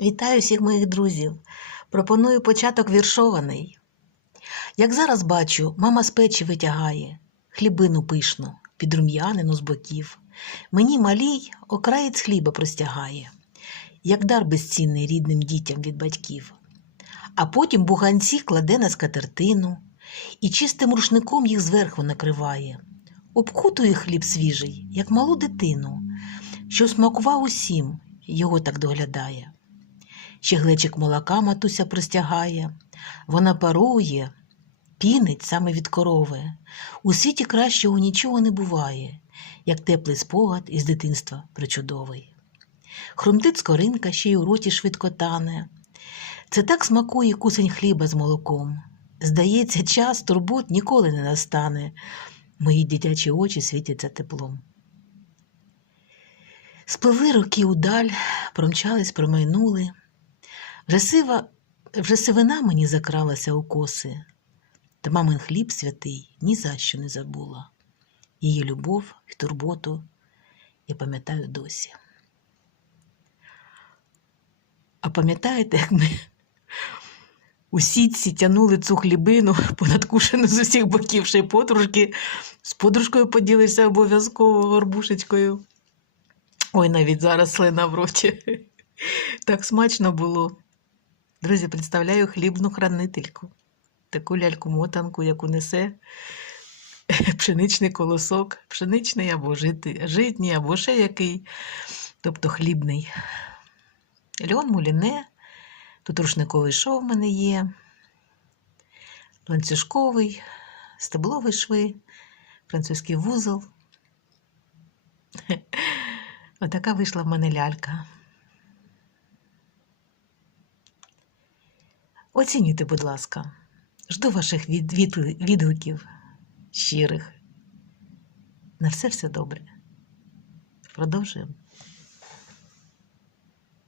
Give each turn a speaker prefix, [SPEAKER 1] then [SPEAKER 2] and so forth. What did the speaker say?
[SPEAKER 1] Вітаю всіх моїх друзів. Пропоную початок віршований. Як зараз бачу, мама з печі витягає хлібину пишну, підрум'янину з боків. Мені малій окраєць хліба простягає, як дар безцінний рідним дітям від батьків. А потім буганці кладе на скатертину і чистим рушником їх зверху накриває. Обкутує хліб свіжий, як малу дитину, що смакував усім, його так доглядає. Ще глечик молока матуся простягає, вона парує, пінить саме від корови. У світі кращого нічого не буває, як теплий спогад із дитинства причудовий. Хрумтить скоринка ще й у роті швидко тане. Це так смакує кусень хліба з молоком. Здається, час турбот ніколи не настане. Мої дитячі очі світяться теплом. Спливли роки удаль, промчались, промайнули. Вже сива, вже сивина мені закралася у коси, та мамин хліб святий ні за що не забула. Її любов і турботу я пам'ятаю досі. А пам'ятаєте, як ми у сітці тянули цю хлібину, понадкушену з усіх боків, ще й подружки, з подружкою поділишся обов'язково горбушечкою. Ой, навіть зараз слина в роті. Так смачно було. Друзі, представляю хлібну хранительку. Таку ляльку-мотанку, яку несе пшеничний колосок, пшеничний або житній, або ще який, тобто хлібний. Льон муліне, тут рушниковий шов в мене є, ланцюжковий, стебловий шви, французький вузол. Отака вийшла в мене лялька. Оцінюйте, будь ласка. Жду ваших від, від, відгуків щирих. На все все добре. Продовжуємо.